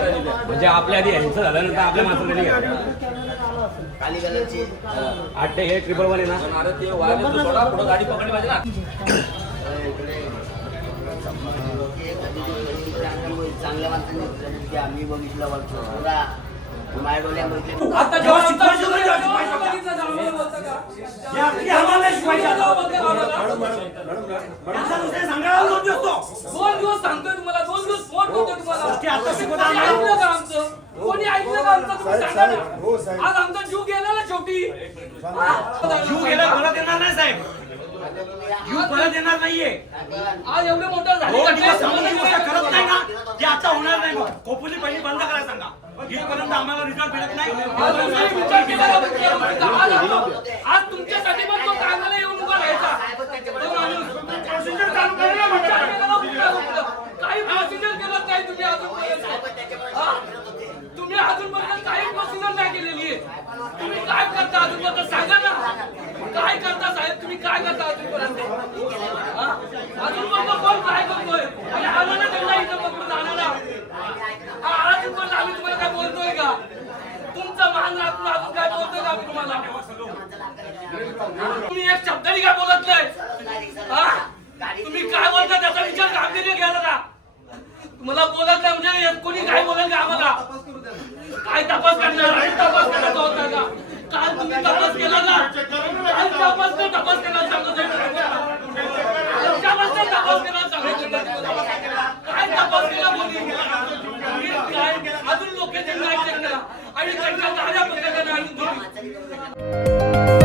म्हणजे आपल्या आधी यांचं झाल्यानंतर आपल्या माणसाला नाही घ्यायचं. काली कलरची आठ हे ट्रिपल वन आहे ना? अरे ते सोडा पुढं गाडी पकडली पाहिजे ना चांगल्या माणसांनी आम्ही बघितलं माझ्या डोळ्यामध्ये आता जेव्हा शिकवायचं शिकवायचं होतं का? दोन दिवस सांगतोय तुम्हाला दोन दिवस फोन करतोय तुम्हाला कोणी ऐकलं का आमचं कोणी ऐकलं का ना. आज आमचा जीव गेला ना शेवटी. जीव गेला परत येणार नाही साहेब. जीव परत येणार नाहीये. आज एवढे मोठं झाले दोन का दिवस गोष्ट करत नाही ना ते आता होणार नाही मग खोपोली पहिली बंद करायला सांगा. इथपर्यंत आम्हाला रिझल्ट भेटत नाही. आज तुमच्या गोष्टीचा? आज आलो. आज तुमच्यासाठी पण तो कामाला येऊन उभा राहायचा तो माणूस. प्रोसिजर चालू करायला विचार केला ना कुठल्या गोष्टीचा? काही प्रोसिजर केलं नाही तुम्ही अजूनपर्यंत हा? तुम्ही अजूनपर्यंत काही प्रोसिजर नाही केलेली आहे तुम्ही काय करता अजूनपर्यंत सांगा ना. काय करता साहेब? तुम्ही काय करता अजूनपर्यंत? अजून बघ कोण काय करतोय? आणि आम्हाला त्यांना इथं पकडून आणा ना. हा, अजूनपर्यंत आम्ही तुम्हाला काय बोलतोय का? तुमचा मान राखून अजून काय बोलतोय का तुम्हाला? तुम्ही एक शब्दाने काय बोलत नाही? तुम्ही काय बोलता त्याचा विचार गांभीर्य घ्यायला का मला बोलत नाही म्हणजे कोणी काय बोलत का आम्हाला? काय तपास करणार? Thank you.